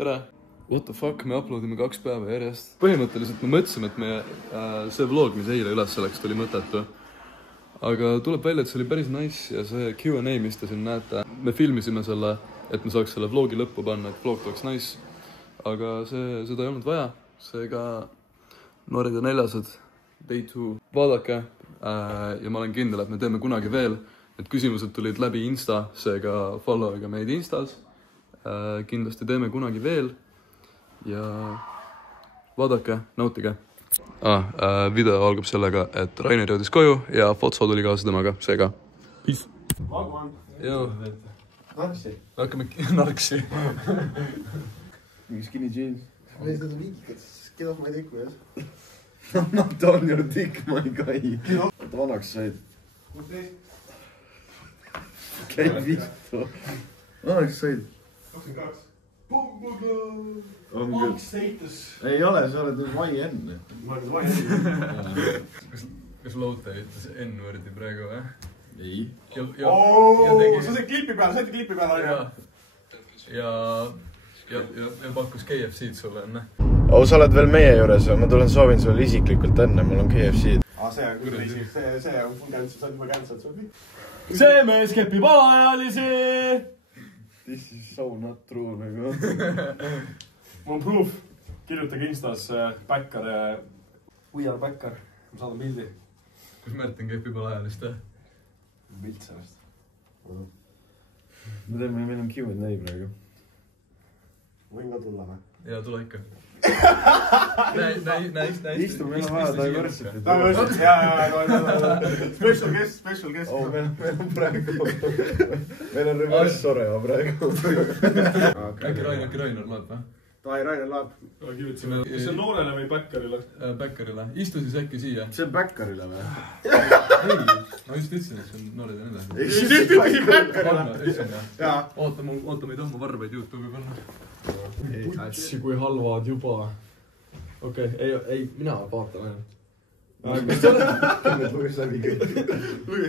tere! What the fuck, me uploadime 2 päeva järjest. Põhimõtteliselt me mõtlesime, et meie see vlog, mis eile üles läks, tuli mõtetu. Aga tuleb välja, et see oli päris nice ja see Q&A, mis te siin näete. Me filmisime selle, et me saaks selle vlogi lõppu panna, et vlog tuleks nice. Aga seda ei olnud vaja. Seega noored ja neljased, day 2. Vaadake ja ma olen kindel, et me teeme kunagi veel. Need küsimused tulid läbi Insta, seega follow'iga meid Instas. Kindlasti teeme kunagi veel. Ja vaadake, nautige. Video algab sellega, et Rainer jõudis koju ja Fotso tuli kaasa temaga, seega peace. Vagman. Joo. Narksi. Hakkame narksi. Mingi skinny jeans. Mees, need on viikad, get off my dick, yes. I'm not on your dick, my guy. Oota, vanaks said. Käi vittu. Vanaks said. 22. On küll. Ei ole, sa oled nüüd vai enne. Ma olen vai enne. Kas Loute ütles N-wordi praegu, või? Ei. Sa said klipi peale, Ja pakkus KFC-d sulle enne. Sa oled veel meie juures, ma tulen soovin sulle isiklikult enne, mul on KFC-d. See on küll isik, see on känsad, sa oled juba känsad sul kõik. See mees kepib alaealisi! This is so not true, nagu. Mul on proof. Kirjutage Instas Backar. We are Backar. Ma saadan pildi. Kus Märten kepib alaealist, või? Pilt sellest. Me teeme, meil on Q&A praegu. Võin ka tulla, või? Jaa, tule ikka. Näis. Istu, meil on vaja diversity. Special guest. Meil on praegu. Meil on reverse Soreva praegu. Äkki Rainer loeb, või? Rainer laeb. Kas see on noorele või Backarile? Backarile. Istu siis äkki siia. See on Backarile või? Ei, ma just ütlesin, et see on noored ja need. Ei, see ütlesin Backarile. Oota, ma ei taha oma varbaid YouTube'i panna. Putsi, kui halvad juba. Okei, ei, mina vaatan ainult.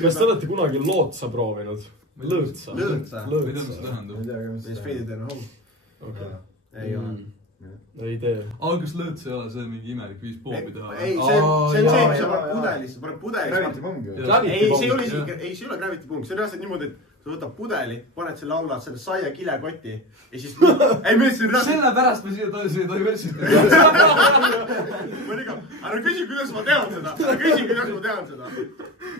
Kas te olete kunagi lootsa proovinud? Lõõtsa? Ma ei tea, mis see tähendab. Mis veidi teeme homm? Okei. Ei ole. Ei tee. Kas lõõts ei ole see mingi imelik viis poomi teha? Ei, see on see, mis sa paned pudelisse. Paned pudelisse. Gravity Pong. Ei, see ei ole Gravity Pong. See on reaalselt niimoodi, et sa võtad pudeli, paned selle alla selle saia kilekotti ja siis... Ei, mees, see on reaalselt... Sellepärast me siia diversity. Ma niga, ära küsi, kuidas ma tean seda.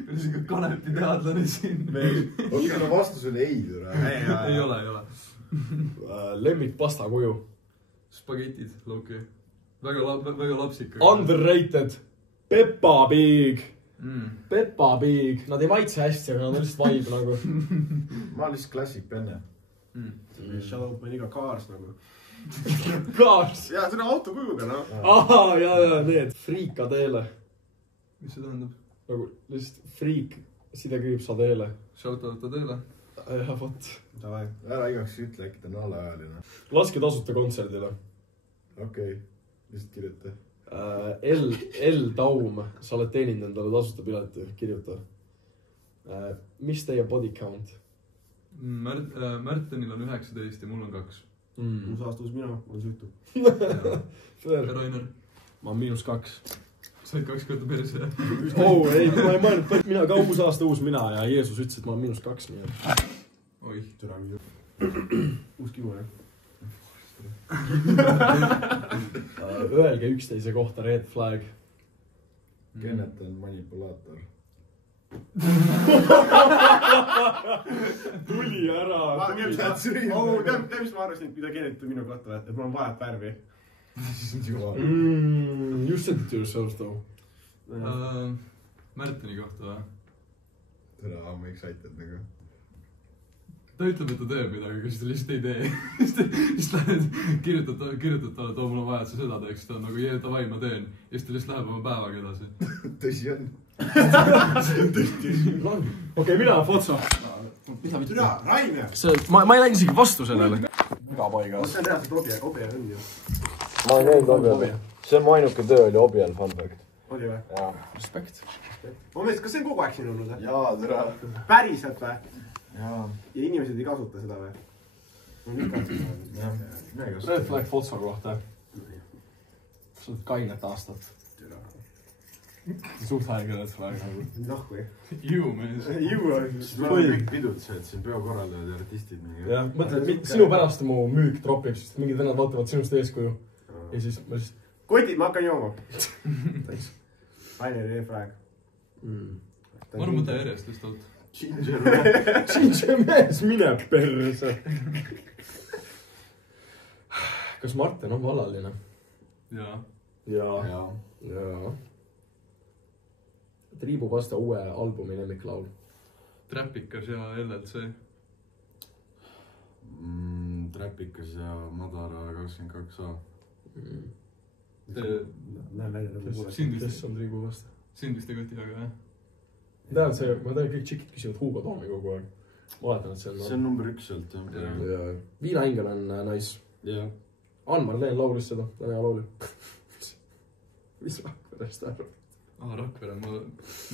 Siin ka Kanepi teadlane siin. Okei, no vastus oli ei, türa. Ei ole. Lemmik pasta kuju. Spagetid, Loki. Väga lapsik. Underrated. Peppa Pig. Peppa Pig. Nad ei maitse hästi, aga nad on lihtsalt vibe nagu. Ma olen lihtsalt klassik penne. Shout out my niga Cars nagu. Cars. Jaa, see on autokujuga, noh. Aha, jaa, need. Friik Adele. Mis see tähendab? Nagu lihtsalt friik sidekriips Adele. Shout out Adele. Ja, vot. Ära igaks ütle, äkki ta on alaealine. Laske tasuta kontserdile. Okei, lihtsalt kirjuta. L Taum, sa oled teeninud endale tasuta pileti, kirjuta. Mis teie body count? Märtenil on 19 ja mul on 2. Uus aasta uus mina, on süütu. Ja Rainer? Ma on -2. Said 2 korda perse, jah? Ei, ma ei mõelnud, mina ka uus aasta uus mina ja Jeesus ütles, et ma olen -2. Nii. Oih. Türa mingi. Uus kivu, jah. Öelge üksteise kohta red flag. Kennet on manipulaator. Tuli ära. Tead, mis ma arvasin, mida Kennet minu kohta, et mul on vajad värvi. You said it to yourself though. Märteni kohta, või? Tere, I'm excited nagu. Ta ütleb, et ta teeb midagi, aga siis ta lihtsalt ei tee. Siis lähed, kirjutad talle, too mul on vaja, et sa seda teeks. Ta on nagu, jee, davai, ma teen. Ja siis ta lihtsalt läheb oma päevaga edasi. Tõsi on. Okei, mina olen Fotso. Türa, Rainer! Ma ei läinud isegi vastu sellele. Väga paiga. See on reaalselt obi on ju. Ma ei näinud obiel. See on mu ainuke töö oli obiel, fun fact. Oli või? Jaa. Respekt. Ma mõtlesin, kas see on kogu aeg siin olnud, või? Jaa, tere. Päriselt või? Jaa. Ja inimesed ei kasuta seda või? Red flag Fotso kohta. Sa oled kainet aastat. Suht haige red flag nagu. Noh või? Ju mees. Ju on. Me oleme kõik pidutseed siin, peokorraldajad ja artistid. Jah, mõtled, sinu pärast mu müük tropib, sest mingid vennad vaatavad sinust eeskuju. Ja siis ma siis... Kotid, ma hakkan jooma. Aine red flag. Ma arvan, võta järjest lihtsalt. Ginger mees, mine perse. Kas Martin on vallaline? Jaa. Jaa. Triibu vasta uue albumi lemmiklaul. Trapikas ja LLC. Trapikas ja Madara 22A. Kes on Triibu vasta? Sind vist ei koti väga, jah? Ma tean, kõik tšikid küsivad Hugo Toomi kogu aeg. Ma vaatan, et see on number 1 sealt, jah. Viina Ingel on nice. Jah. Ann-Marleen laulis seda, ta on hea lauli. Mis Rakverest arvad? Rakvere on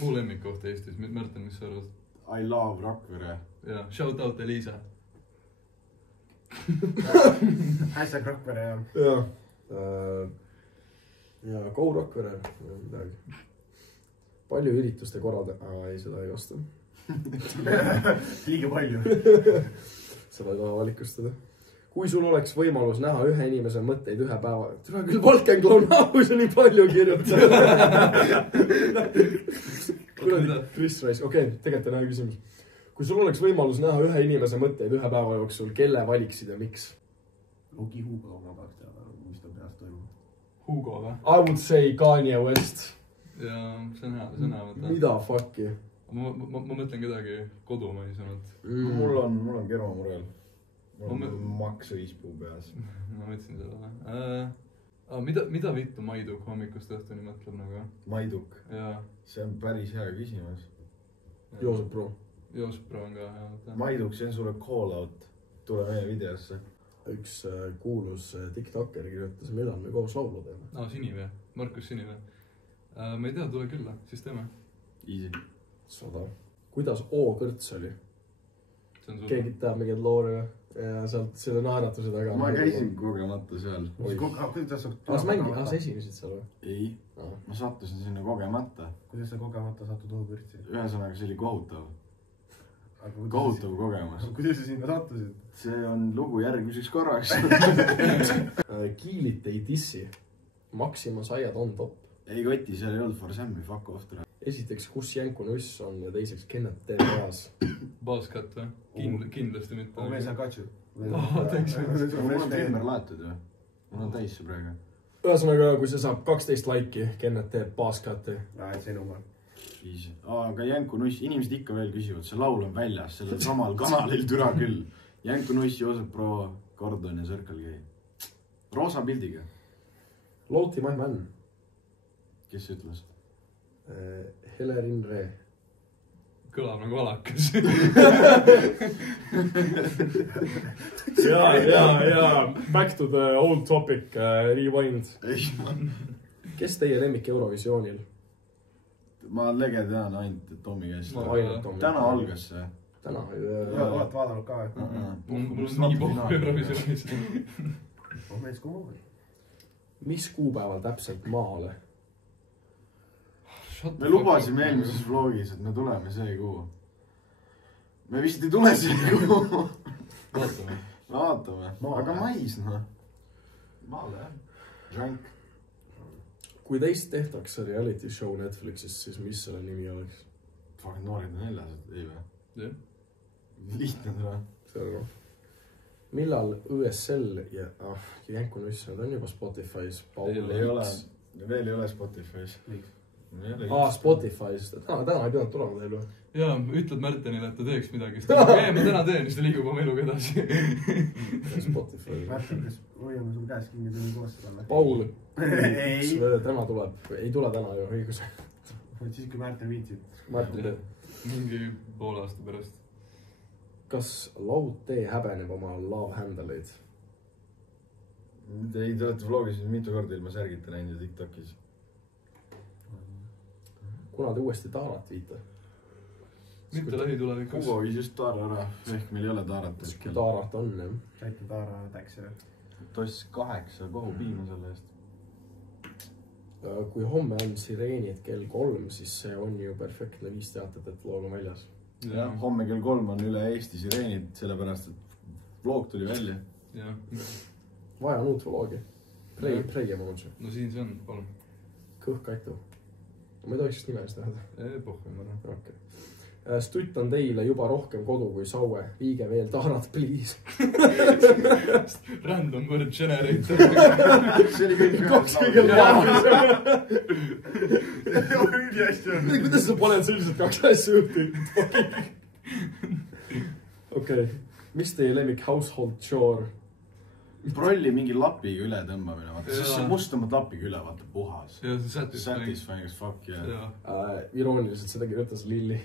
muu lemmik koht Eestis. Märten, mis sa arvad? I love Rakvere. Jaa, shout out Elisa. Hashtag Rakvere, jah. Ja Go Rakvere. Palju ürituste korrada... ei, seda ei osta. Liiga palju. Seda ei taha valikustada. Kui sul oleks võimalus näha ühe inimese mõtteid ühe päeva... Tule küll Valkenklaun Naus on nii palju kirjutada. Chris Rice. Okei, tegelikult on hea küsimus. Kui sul oleks võimalus näha ühe inimese mõtteid ühe päeva jooksul, kelle valiksid ja miks? Logi Hugo, ma tahaks teada, mis ta peast toimub. Hugo, või? I would say Kanye West. Jaa, see on hea. Mida fuck'i? Ma mõtlen kedagi kodumaisemalt. Mul on Kerma murel. Mul on Max Õispuu peas. Ma mõtlesin seda. Mida vittu Maiduk hommikust õhtuni mõtleb nagu? Maiduk? Jaa. See on päris hea küsimus. Joosep Pro. Joosep Pro on ka hea. Maiduk, see on sulle call out. Tule meie videosse. Üks kuulus TikToker kirjutas, millal me koos laulu teeme. Sinivee. Markus Sinivee. Ma ei tea, tule külla, siis teeme. Easy. 100. Kuidas O-kõrts oli? Keegi teab mingid loori ja sealt selle naeratuse taga. Ma käisin kogemata seal. Kas mängi? Sa esinesid seal või? Ei. Ma sattusin sinna kogemata. Kuidas sa kogemata satud O-kõrtsi? Ühesõnaga, see oli kohutav. Kohutav kogemus. Kuidas sa sinna sattusid? See on lugu järgmiseks korraks. Kiilit ei dissi. Maxima saiad on top. Ei koti, seal ei olnud for Sam'i, fuck off tere. Esiteks, kus Jänku Nuss on ja teiseks, Kenneth T. Baas. Baaskat või? Kindlasti mitte. Me saa katsu. Mul on Trimmer laetud ju. Mul on täis see praegu. Ühesõnaga, kui see saab 12 laiki, Kenneth teeb Baaskati. Et see number. Aga Jänku Nuss, inimesed ikka veel küsivad, see laul on väljas, sellel samal kanalil türa küll. Jänku Nuss, Joosep Pro, Gordon ja Circle K. Roosa pildiga. Louti My Man. Kes ütles? Helerin Ree. Kõlab nagu alakas. ja back to the old topic, rewind. Kes teie lemmik Eurovisioonil? Ma lege tean ainult Tommi käest. Täna algas see. Täna? Oled vaadanud ka? Mul on nii pohv Eurovisioonis. Mis kuupäeval täpselt maale? Me lubasime eelmises vlogis, et me tuleme see kuu. Me vist ei tule see kuu. Vaatame. Aga mais, noh. Maale, jah. Drunk. Kui teist tehtaks reality show Netflixis, siis mis selle nimi oleks? Fucking noorid on neljas, ei või? Jah. Lihtne tõra. Selge. Millal ÜSL ja Jänku Nuss, need on juba Spotify's. Veel ei ole Spotify's. Spotify's. Täna ei pidanud tulema teil või? Jaa, ütled Märtenile, et ta teeks midagi. Ma täna teen, siis ta liigub oma eluga edasi. Spotify. Märten, kas hoiame sul käes kinni teeme koos seda? Paul. Ei. Tema tuleb. Ei tule täna ju, õigus. Siis kui Märten viitsib. Märten teeb. Mingi poole aasta pärast. Kas Laud T häbeneb oma love handle'id? Te olete vlogis mitu korda ilma särgita näinud ja TikTokis. Kuna te uuesti Taarat viite? Mitte lähitulevikus. Hugo viis just Taara ära. Ehk meil ei ole Taarat. Taarat on, jah. Saite Taara täksi või? toss 8 kohupiima selle eest. Kui homme on sireenid kell 3, siis see on ju perfektne viis teatada, et vlog on väljas. Ja, homme kell 3 on üle Eesti sireenid, sellepärast, et vlog tuli välja. Vaja on uut vlogi. Prei emoji. No siin see on, palun. Kõhkaitu. Ma ei tohiks nime eest teada. Pohhu, ma arvan. Okay. Stutt on teile juba rohkem kodu kui Saue. Viige veel Taanat, please. Random word generator. See oli kõik Kaks kõige laavus. Kuidas sa paned sellised 2 asja juhti? Okei. Mis teie lemmik household chore? Prolli mingi lapiga üle tõmbamine, vaata. Siis see mustamat lapiga üle, vaata, puhas. Ja see satisfying as fuck, jah. Irooniliselt seda kirjutas Lilli.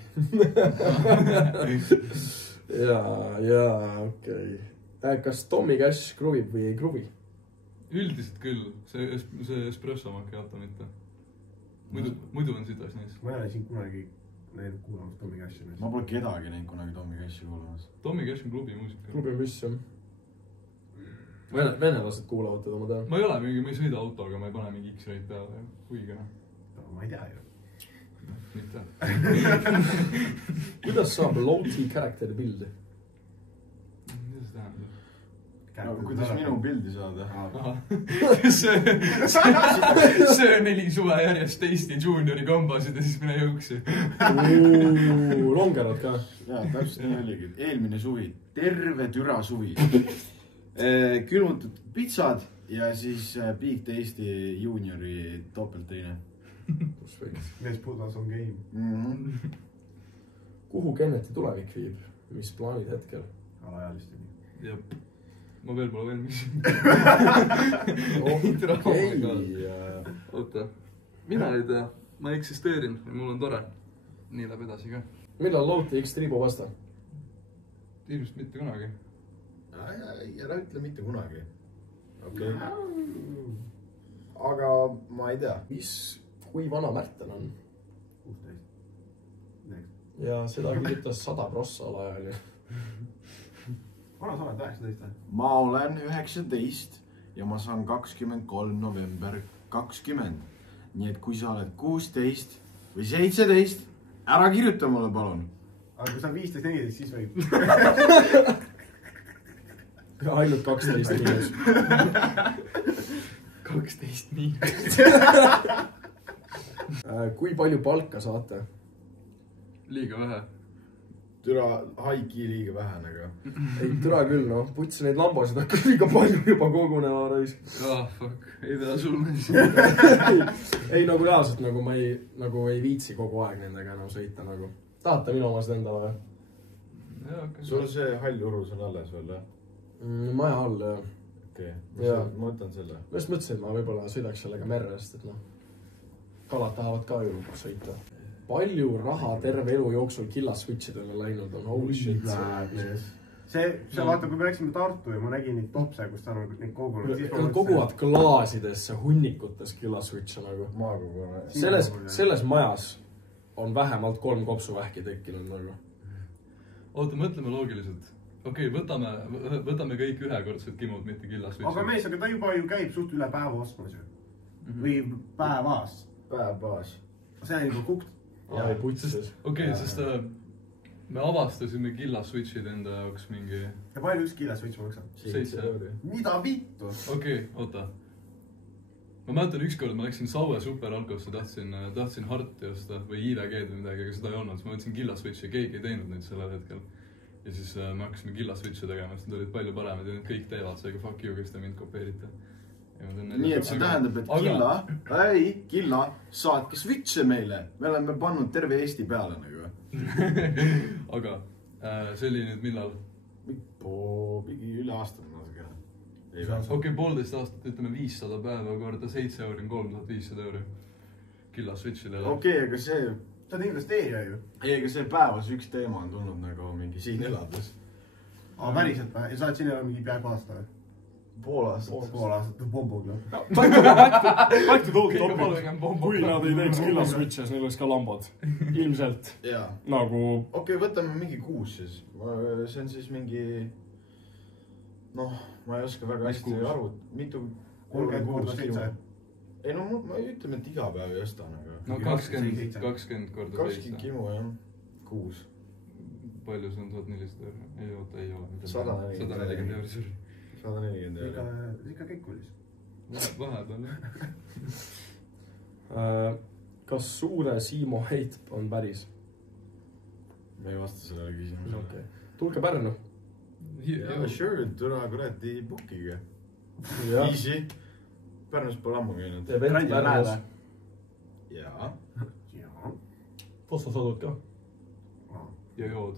Jaa, okei. Kas Tommy Cash kruvib või ei kruvi? Üldiselt küll. See espresso macchiato mitte. Muidu on sitas neis. Ma ei ole siin kunagi näinud kuulamas Tommy Cashi. Ma pole kedagi näinud kunagi Tommy Cashi kuulamas. Tommy Cash on klubi muusika. Klubi on viss, jah. Venelased kuulavad teda, ma tean. Ma ei sõida autoga, ma ei pane mingi X-rate peale. Huigena. Ma ei tea ju. Mitte. Kuidas saab low-T character build'i? Mida see tähendab? Kuidas minu pildi saada? Söö 4 suve järjest teiste juniori kombasid ja siis mine jõuksi. Longerad ka. Jaa, täpselt nii oligi. Eelmine suvi. Terve türa suvi. Külmutatud pitsad ja siis Big Tasty juniori topelteine. Mees puudas on game. Kuhu Kenneti tulevik viib? Mis plaanid hetkel? Alaealisteni. Jep. Ma veel pole valmis. Oota. Mina ei tea. Ma eksisteerin ja mul on tore. Nii läheb edasi ka. Millal load X triibu vasta? Ilmselt mitte kunagi. Ära ütle mitte kunagi. Okay. Aga ma ei tea. Kui vana Märten on? 16. Ja seda kirjutas 100% alaajal. Vana sa oled 19? Ma olen 19 ja ma saan 23 november 20. Nii et kui sa oled 16 või 17, ära kirjuta mulle palun. Aga kui sa on 15-14, siis võib. Ainult 12 miinus. 12 miinus. Kui palju palka saate? Liiga vähe. Türa haiki liiga vähe, aga. Ei, türa küll, noh. Putsi neid lambasid hakkas liiga palju juba kogunema reis. Fuck. Ei tea sul mees. Ei, nagu reaalselt, nagu ma ei viitsi kogu aeg nendega enam sõita, nagu. Tahate minu omast enda või? Sul see hall urus on alles veel, jah? Maja all, jah. Okei, ma võtan selle. Ma just mõtlesin, et ma võib-olla sõidaks sellega merrest, et noh. Kalad tahavad ka ju sõita. Palju raha terve elu jooksul killaswitchidele läinud on? Holy shit. See vaata, kui me läksime Tartu ja ma nägin neid topse, kus ta nagu neid kogunud. Koguvad klaasidesse, hunnikutes killaswitche nagu. Maakogune. Selles majas on vähemalt 3 kopsuvähki tekkinud nagu. Oota, mõtleme loogiliselt. Okei, võtame kõik ühekordsed kimud, mitte killaswitchid. Aga mees, aga ta juba ju käib suht üle päeva ostmas ju. Või päevas. Päevas. See on juba kukt. Ai, putsis. Okei, sest me avastasime killaswitchid enda jaoks mingi... Ja palju üks killaswitch maksab? 7 euri. Mida vittu? Okei, oota. Ma mäletan ükskord, ma läksin Saue superalkosse, tahtsin harti osta või IVG-d või midagi, aga seda ei olnud. Ma võtsin killaswitchi, keegi ei teinud neid sellel hetkel. Ja siis me hakkasime killaswitche tegema, sest need olid palju paremad ja need kõik teevad, seega fuck you, kes te mind kopeerite. Nii et see tähendab, et Killa, saatke switche meile. Me oleme pannud terve Eesti peale nagu. Aga see oli nüüd millal? Mingi üle aasta. Okei, 1,5 aastat, ütleme 500 päeva korda 7 euri on 3500 euri. Killaswitchidele. Okei, aga see... Ta on investeerija ju. Ei, aga see päevas üks teema on tulnud nagu mingi siin elades. Päriselt või? Ja sa oled siin elanud mingi peaaegu aasta või? Pool aastat. Pool aastat bombog. Back to the topic. Kui nad ei teeks killaswitches, neil oleks ka lambad. Ilmselt. Nagu... Okei, võtame mingi 6 siis. See on siis mingi noh , ma ei oska väga hästi arvutada , mitu 30/7. ei no ma ütleme , et iga päev ei osta nagu . no 20 korda 20 kimu jah , 6. palju see on 1400 euro ? ei oota , ei ole . 140 euri , sorry . 140 euro . ikka kõik oli . Vahepeal jah . kas suure Siimo heit on päris ? ma ei vasta sellele küsimusele . okei . tulge Pärnu . jaa , sure , tule kuradi bukiga . jah . Easy . Pärnus pole ammu käinud . teeb ent Pärnus . jaa . fosfosoodud ka . ja jood .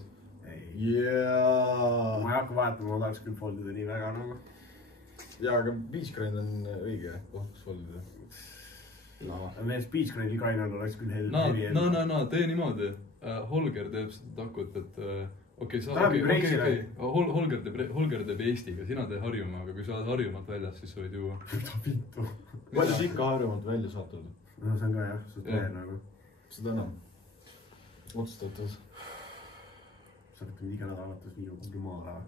jaa . ma ei hakka vahetama , ma tahaks küll foldida nii väga nagu . jaa , aga Beach Grind on õige koht , kus foldida . Need Beach Grindi kainal oleks küll hell . no , tee niimoodi . Holger teeb seda takut , et okei , Holger teeb Eestiga , sina tee Harjumaa , aga kui sa oled Harjumaalt väljas , siis sa võid juua . palju sa ikka Harjumaalt välja satud ? no see on ka jah , suht leer nagu . seda enam . otsustatud . sa oled iga nädal alates viinu kuhugi maale .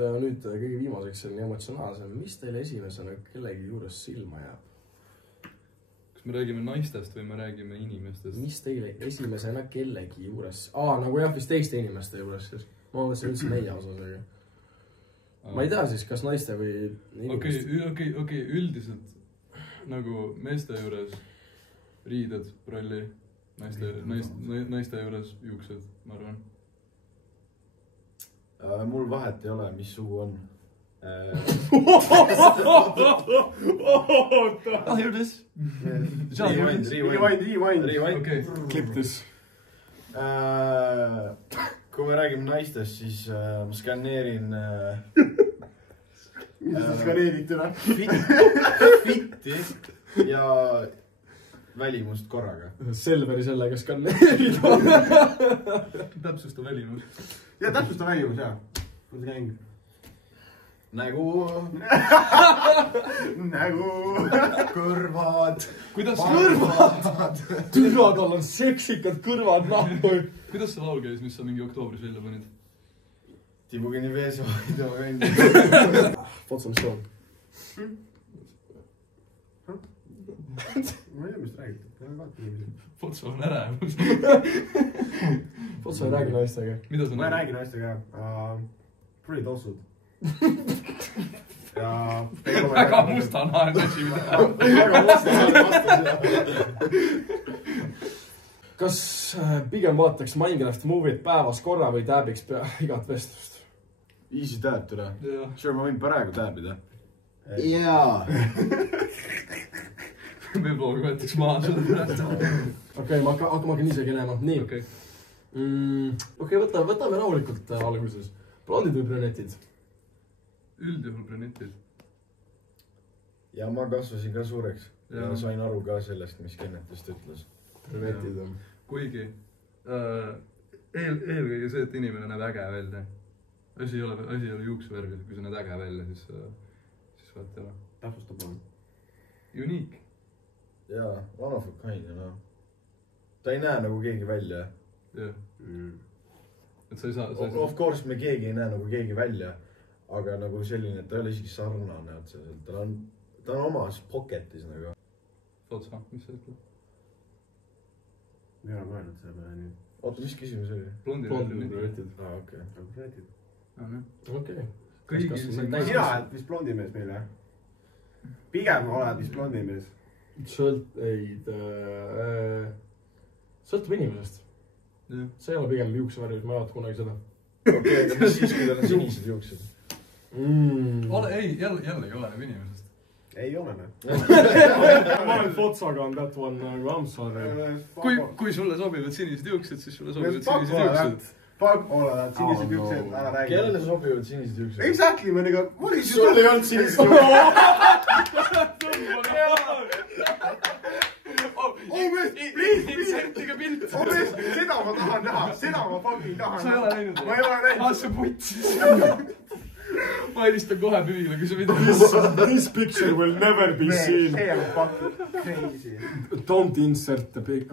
ja nüüd kõige viimaseks selline emotsionaalsem , mis teile esimesena kellegi juures silma jääb ? kas me räägime naistest või me räägime inimestest ? mis teile esimesena kellegi juures , nagu jah , vist teiste inimeste juures , kes ma mõtlesin üldse meie osas , aga ma ei tea siis , kas naiste või inimeste . okei , üldiselt nagu meeste juures riided , pralli , naiste juures juuksed , ma arvan . mul vahet ei ole , mis sugu on . Hear this ? Rewind . Clip this . kui me räägime naistest , siis ma skanneerin mida sa skaneerid üle ? fitti ja välimust korraga . Selveri sellega skaneerida . täpsusta välimus . ja täpsusta välimus , jaa . kuidas käing ? nägu , kõrvad . kuidas türa , tal on seksikad kõrvad , nahku . kuidas see laul käis , mis sa mingi oktoobris välja panid ? Tibukini vees hoida ma käin . Potsam Stone . ma ei tea , mis te räägite . Potsa on ärevus . Potsam ei räägi naistega . mida sa ma ei räägi naistega . Pretty tossud . ja . väga mustanahaline asi . väga vastu vastus . kas pigem vaataks Minecraft movie't päevas korra või tääbiks pea igat vestlust ? Easy tab tule . jah . Sure , ma võin praegu tabida . jaa . veeblogi võetaks maha seda praegu . okei , hakkame ise kelema . nii . okei . okei , võtame rahulikult alguses . blondid või brünetid ? üldjuhul brünetid . ja ma kasvasin ka suureks ja Jaa. sain aru ka sellest , mis Kennet just ütles . brünetid on . kuigi eelkõige see , et inimene näeb äge välja . asi ei ole juuksevärv , kui sa näed äge välja , siis vaata ära . täpsusta palun . Unique . jaa , one of a kind , noh . ta ei näe nagu keegi välja . jah . et sa ei saa . Of course me keegi ei näe nagu keegi välja , aga nagu selline , et ta ei ole isegi sarnane otseselt , ta on omas pocket'is nagu . otsa , mis sa ütled ? mina olen mõelnud selle peale nii . oota , mis küsimus oli ? blondid blondid või või brünetid ? brünetid . aa , okei . brünetid . okei . kõigil Kas- siin . sina oled vist blondimees meil , jah ? pigem oled vist blondimees . sõltub inimesest . jah . see ei ole pigem juuksevärvid , ma ei vaata kunagi seda . okei , aga mis siis , kui tal on sinised juuksed ? ei , jällegi oleneb inimesest . ei ole , noh . ma olen Fotsaga on that one nagu , I m sorry . kui sulle sobivad sinised juuksed , siis sulle sobivad sinised juuksed . Fuck all of that , sinised juuksed , ära räägi . kellele sobivad sinised juuksed ? Exactly , ma nagu , what is sul ei olnud sinised juuksed . Insertige pilt . seda ma tahan näha , seda ma fucking tahan sa ei ole näinud ? ma ei ole näinud . see putsis . ma helistan kohe püüle , kui sa midagi . This picture will never be seen . see on fucking crazy . Don't insert the big .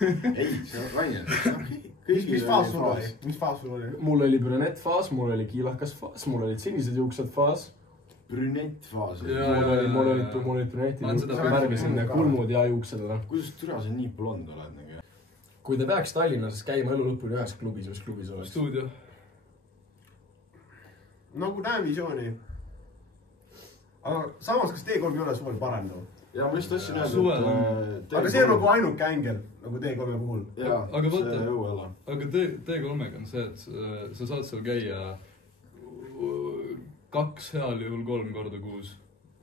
ei , see on Rainer . mis faas sul oli? Mis faas sul oli? mul oli brünett faas, mul oli kiilakas faas, mul olid sinised juuksed faas. Brünett faas. Mul olid brünetid juuksed, värvisin kulmud ja juuksed. Kuidas türa sa nii blond oled? Kui te peaks Tallinnas käima elu lõpuni ühes klubis, mis klubis oleks? Stuudio. Nagu näen visiooni. Aga samas, kas T3 ei ole suvel parem nagu? Ja ma just tahtsin öelda, aga see on nagu ainuke ängel nagu T3 puhul. Aga võtta, aga T3-ga on see, et sa saad seal käia 2, heal juhul 3 korda kuus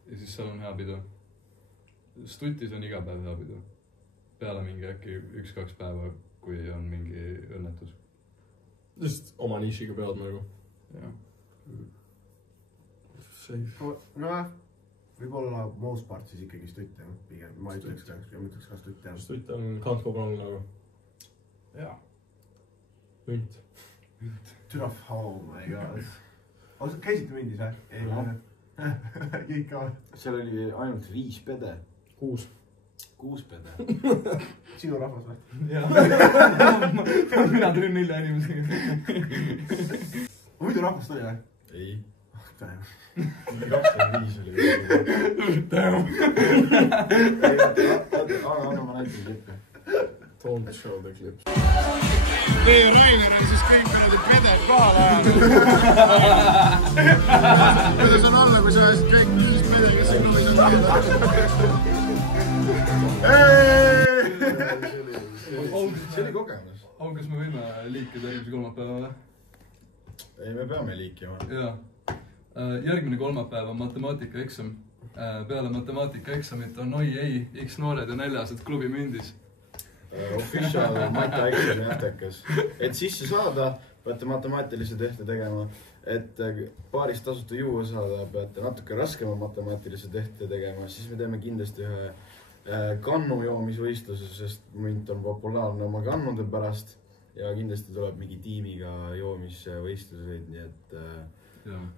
ja siis seal on hea pidu. Stutis on iga päev hea pidu. Peale mingi äkki 1-2 päeva, kui on mingi õnnetus. Just oma nišiga pead nagu. Jah. Nojah. Võib-olla most part siis ikkagi Stutt, pigem. Ma ütleks ka Stutt. Stutt on kantkobrang nagu. Jaa. Münt. Türaf, oh my god. Ausalt, käisite mündis, või? Ei, kõik ka. Seal oli ainult 5 pede. 6 pede. Sinu rahvas või? Jaa. Mina tulin 4 inimesega. Muidu rahvast oli või? Ei. Tähem. 25 oli. Tähem. Anna ma näitan klippi. Don't show the clips. Teie Rainer on siis kõik need peded kohale ajanud. Kuidas on olla, kui sa ajasid kõik 5 peded, kes siin klubis on keelad? See oli kogemus. Kas me võime liikida järgmise kolmapäeva või? Ei, me peame liikima. Jaa. Järgmine kolmapäev on matemaatikaeksam. Peale matemaatikaeksamit on oi ei, X noored ja näljased klubi mündis. Official mataeksami jähtekas. Et sisse saada, peate matemaatilise tehte tegema. Et paarist tasuta juua saada, peate natuke raskema matemaatilise tehte tegema. Siis me teeme kindlasti ühe kannu joomisvõistluse, sest münt on populaarne oma kannude pärast. Ja kindlasti tuleb mingi tiimiga joomisvõistluseid, nii et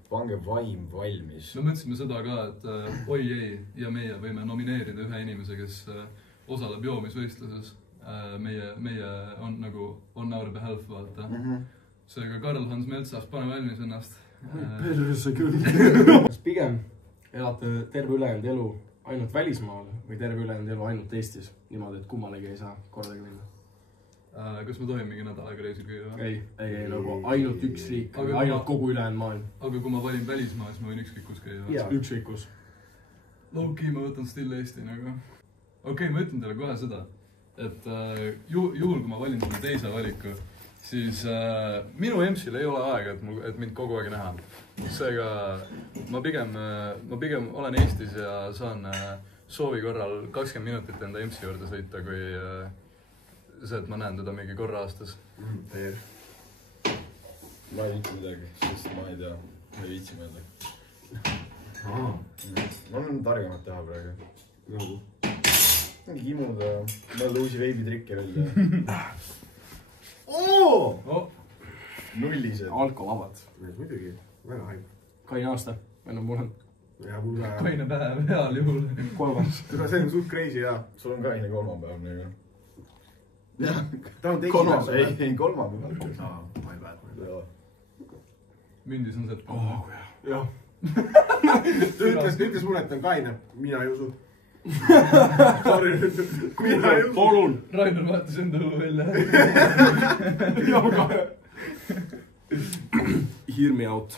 pange vaim valmis. Me mõtlesime seda ka, et oi ei ja meie võime nomineerida ühe inimese, kes osaleb joomisvõistluses. Meie on nagu on our behalf, vaata. Seega Karl-Hans Metsas, pane valmis ennast. Perse küll. Kas pigem elate terve ülejäänud elu ainult välismaal või terve ülejäänud elu ainult Eestis? Niimoodi, et kummalegi ei saa kordagi minna. Kas me tohime mingi nädal aega reisil käia? Ei, nagu ainult üks riik, ainult kogu ülejäänud maailm. Aga kui ma valin välismaa, siis ma võin ükskõik kus käia? Ükskõik kus. Low-key ma võtan still Eesti nagu. Okei, ma ütlen teile kohe seda, et juhul kui ma valin selle teise valiku, siis minu EMS-il ei ole aega, et mind kogu aeg näha. Seega ma pigem olen Eestis ja saan soovi korral 20 minutit enda EMS-i juurde sõita, kui see, et ma näen teda mingi korra aastas. Ma ei ütle midagi, sest ma ei tea, ma ei viitsi mõelda. Ma olen targemat teha praegu. Nagu? Imuda, mõelda uusi veibitrikke välja. Nullised. Alkovabad. Muidugi, väga haib. Kaine aasta, enam mul on. Kaine päev, heal juhul. 3. See on suht crazy, jah. Sul on kaine kolmapäev nagu. Ta on teisest. Ei, kolmapäev. Ma ei päev. Mündis on see, et jah. Ta ütles mulle, et ta on kaine. Mina ei usu. Mina ei usu. Olun. Rainer vaatas enda õlu välja. Hear me out.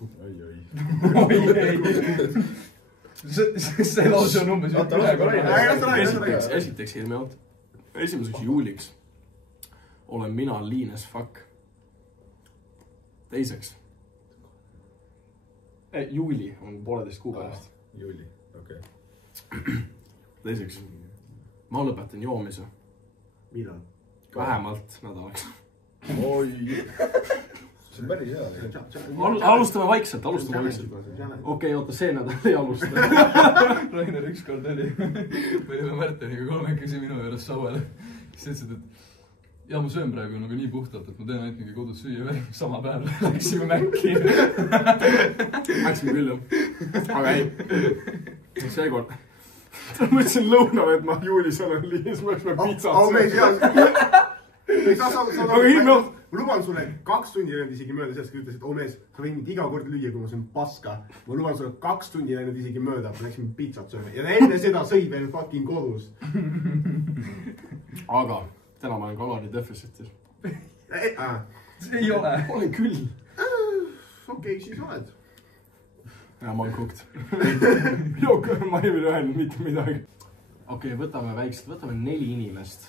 Oi. See lause on umbes Esiteks hear me out. 1. juuliks olen mina lean as fuck. Teiseks. Juuli on 1,5 kuu pärast. Juuli, okei. Teiseks. Ma lõpetan joomise. Millal? Vähemalt nädalaks. Oi. See on päris hea. Alustame vaikselt. Okei, oota, see nädal ei alusta. Rainer ükskord oli. Me olime Märteniga 30 minu juures sauel. Siis ütlesid, et ja ma söön praegu nagu nii puhtalt, et ma teen ainult mingi kodus süüa veel. Sama päev läksime Mäkki. Läksime küll, jah. Aga ei. Seekord. Ma mõtlesin lõunav, et ma juulis olen liinis, ma üksme pizza. ma luban sulle 2 tundi läinud isegi mööda sellest, kui ütlesid, mees, sa võid mind iga kord lüüa, kui ma söön paska. Ma luban sulle 2 tundi läinud isegi mööda, me läksime pizzat sööma ja enne seda sõi veel fucking kodus. Aga täna ma olen kalori defitsitis. Ei ole. Olen küll. Okei, siis oled. Ja ma olen cooked. Jook, ma ei veel öelnud mitte midagi. Okei, võtame väikselt, võtame 4 inimest.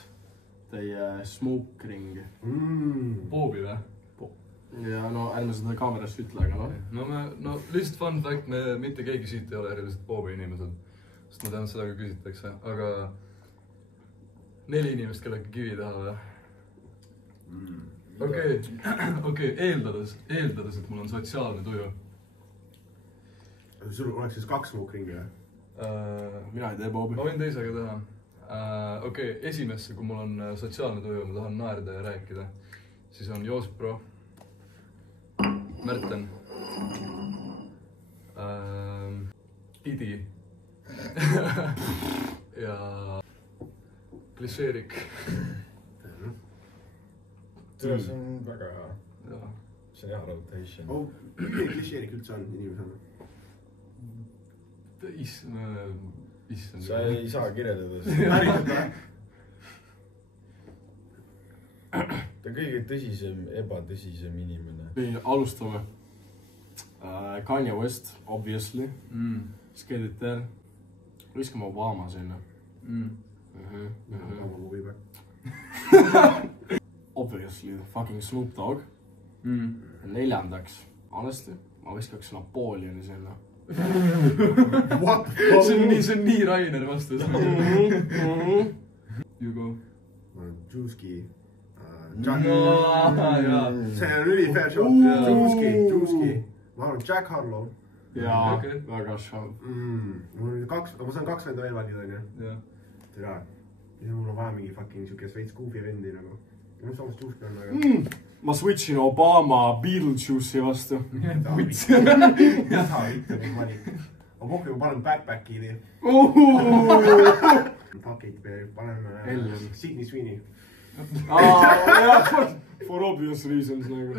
Teie smoke ring. Boobi või? Ja no ärme seda kaamerast ütle, aga No lihtsalt fun fact, me mitte keegi siit ei ole eriliselt Boobi inimesed. Sest ma tean, seda ka küsitakse, aga 4 inimest kellega kivi taha või? Okei, eeldades, et mul on sotsiaalne tuju. Sul oleks siis 2 smoke ringi või? mina ei tee Boobi. Ma võin teisega teha. Okei, esimesse, kui mul on sotsiaalne tuju, ma tahan naerda ja rääkida, siis on Joosep Pro, Märten, Idi ja Klišeerik. See on väga hea. See on hea rotation. Milline Klišeerik üldse on inimesena? Issand. Sa ei saa kirjeldada seda. Ta kõige tõsisem, ebatõsisem inimene. Alustame. Kanye West, obviously. Skediter. Viskame Obama sinna. Obama movie back. Obviously, fucking Snoop Dogg. 4. Honestly, ma viskaks Napoleoni sinna. What? See on nii Rainer vastus. You go. Juuski. See See on üli fair shot. Juuski. Ma arvan Jack Harlow. Jaa, väga šav. Ma saan 2 venda veel valida, on ju? Tere. Ja mul on vaja mingi fucking siukest veits goofy vendi nagu. Mis samas Juuski on väga? Ma switchin Obama Beetlejuice'i vastu. Ma pohvi, ma panen backpacki nii. Pakid, paneme Sydney Sweeney. For obvious reasons nagu.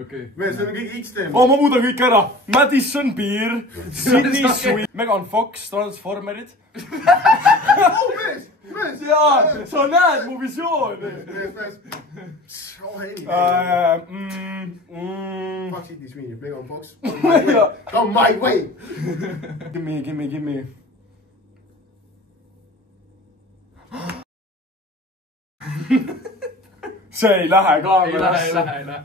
Okei. Mees, see on kõige X-teema. Ma muudan kõik ära. Madison Beer, Sydney Sweeney, Megan Fox, Transformerid. Mees! Jaa, sa näed mu visiooni. Mees. Oh ei. Fuck Sydney Sweeney, Megan Fox. Come my way. Gimme. See ei lähe kaamerasse. Ei lähe.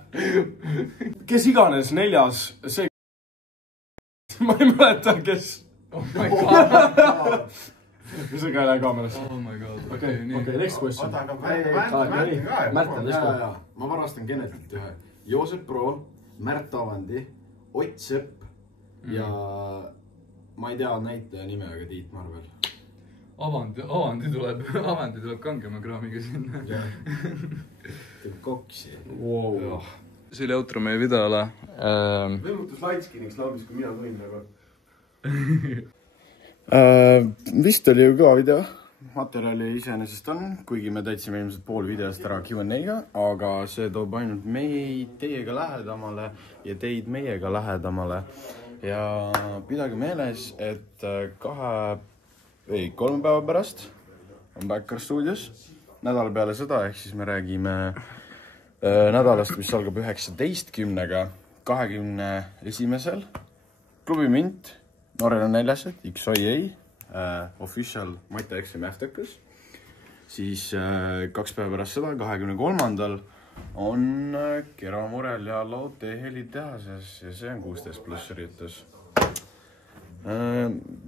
Kes iganes 4, see... Ma ei mäleta, kes... Oh my god. See ka ei lähe kaamerasse. Oh my god. Okei, next question. Märten, ma varastan Genetilt ühe. Joosep Pro, Märt Avandi, Ott Sepp ja ma ei tea näitaja nime, aga Tiit Marvel. Avandi tuleb kangema kraamiga sinna. Teeb koksi. Wow. See oli outro meie videole. Võimutus Lightskiniks laulis, kui mina tulin nagu. Vist oli ju kõva video. Materjali iseenesest on, kuigi me täitsime ilmselt pool videost ära Q&A-ga, aga see toob ainult meid teiega lähedamale ja teid meiega lähedamale. Ja pidage meeles, et 3 päeva pärast on Backar stuudios. Nädal peale seda, ehk siis me räägime nädalast, mis algab 19.10-ga 21. Klubi Mint, Norrel on 4, XOA, Official Mati Eksem Äftekas. Siis 2 päeva pärast seda, 23. on Keramurel ja Laud Teheli tehases ja see on 16+ üritus.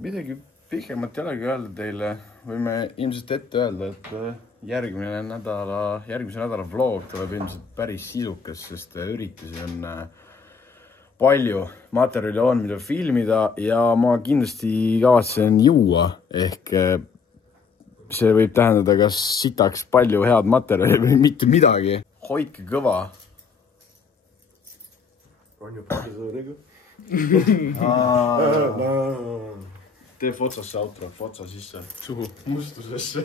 Midagi pikemat ei olegi öelda teile. Võime ilmselt ette öelda, et järgmise nädala vlog tuleb ilmselt päris sisukas, sest üritusi on palju. Materjali on, mida filmida ja ma kindlasti kavatsen juua. Ehk see võib tähendada kas sitaks palju head materjali või mitte midagi. Hoidke kõva. On ju profesoriga? Tee Fotsasse outro, Fotsa sisse. Suhu. Mustusesse.